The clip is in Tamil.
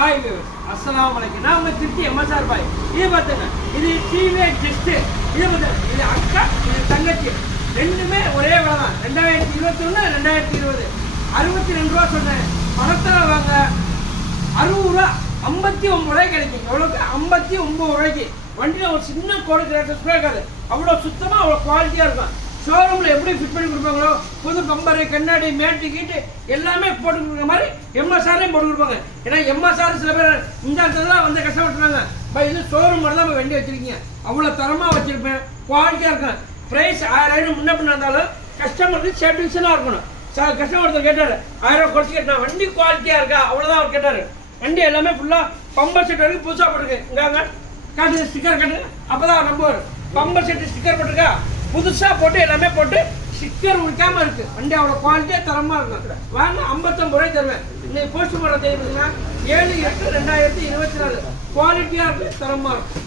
ஹாய் வியூவர்ஸ், அஸ்ஸலாமு அலைக்கும். நான் உங்கள் திருச்சி MSR பாய். இது பார்த்துங்க, இது டிவிஏ டெஸ்ட்டு. இது பார்த்துங்க, இது அக்கா, இது தங்கச்சி, ரெண்டுமே ஒரே விலை தான். 2021 2020 62 ரூபா சொன்னேன். பணத்தில் வாங்க 60 ரூபா 59 ரூபாய்க்கு கிடைக்கும். எவ்வளோக்கு? 59 ரூபாய்க்கு. வண்டியில் ஒரு சின்ன கோடு கிராட்டஸ் இருக்காது. அவ்வளோ சுத்தமாக அவ்வளோ குவாலிட்டியாக இருக்கும். ஷோரூமில் எப்படி ஃபிட் பண்ணி கொடுப்பாங்களோ, புது பம்பரு, கண்ணாடி, மேட்டு கீட்டு எல்லாமே போட்டு கொடுக்குற மாதிரி MSRலையும் போட்டு கொடுப்பாங்க. ஏன்னா MSR சில பேர் இந்த இடத்துல தான் வந்து கஷ்டப்பட்டுறாங்க. இது ஷோரூம் மாதிரி தான் வண்டி வச்சுருக்கீங்க. அவ்வளோ தரமாக வச்சுருப்பேன், குவாலிட்டியாக இருக்கும். ப்ரைஸ் 1000 முன்ன பின்ன இருந்தாலும் கஸ்டமருக்கு சாட்டிஸ்ஃபேக்ஷனாக இருக்கணும். கஸ்டமர் கேட்டார், 1000 குறைச்சி கேட்டான், வண்டி குவாலிட்டியாக இருக்கா, அவ்வளோதான் அவர் கேட்டார். வண்டி எல்லாமே ஃபுல்லாக பம்பர் செட் வரைக்கும் புதுசாக போட்டிருக்கு. இங்காங்க காட்டு, ஸ்டிக்கர் காட்டு, அப்போ தான் நம்புவார். பம்பர் செட்டு ஸ்டிக்கர் போட்டிருக்கா, புதுசாக போட்டு எல்லாமே போட்டு ஸ்டிக்கர் உரிக்காமல் இருக்குது. வண்டி அவ்வளோ குவாலிட்டியாக தரமாக இருக்கும். வாங்க 59 ரூபாய் தருவேன். இன்னைக்கு போஸ்ட் மார்ட்டம் தேவைப்படுதுன்னா 7/8/2024 குவாலிட்டியாக இருக்குது, தரமாக இருக்கும்.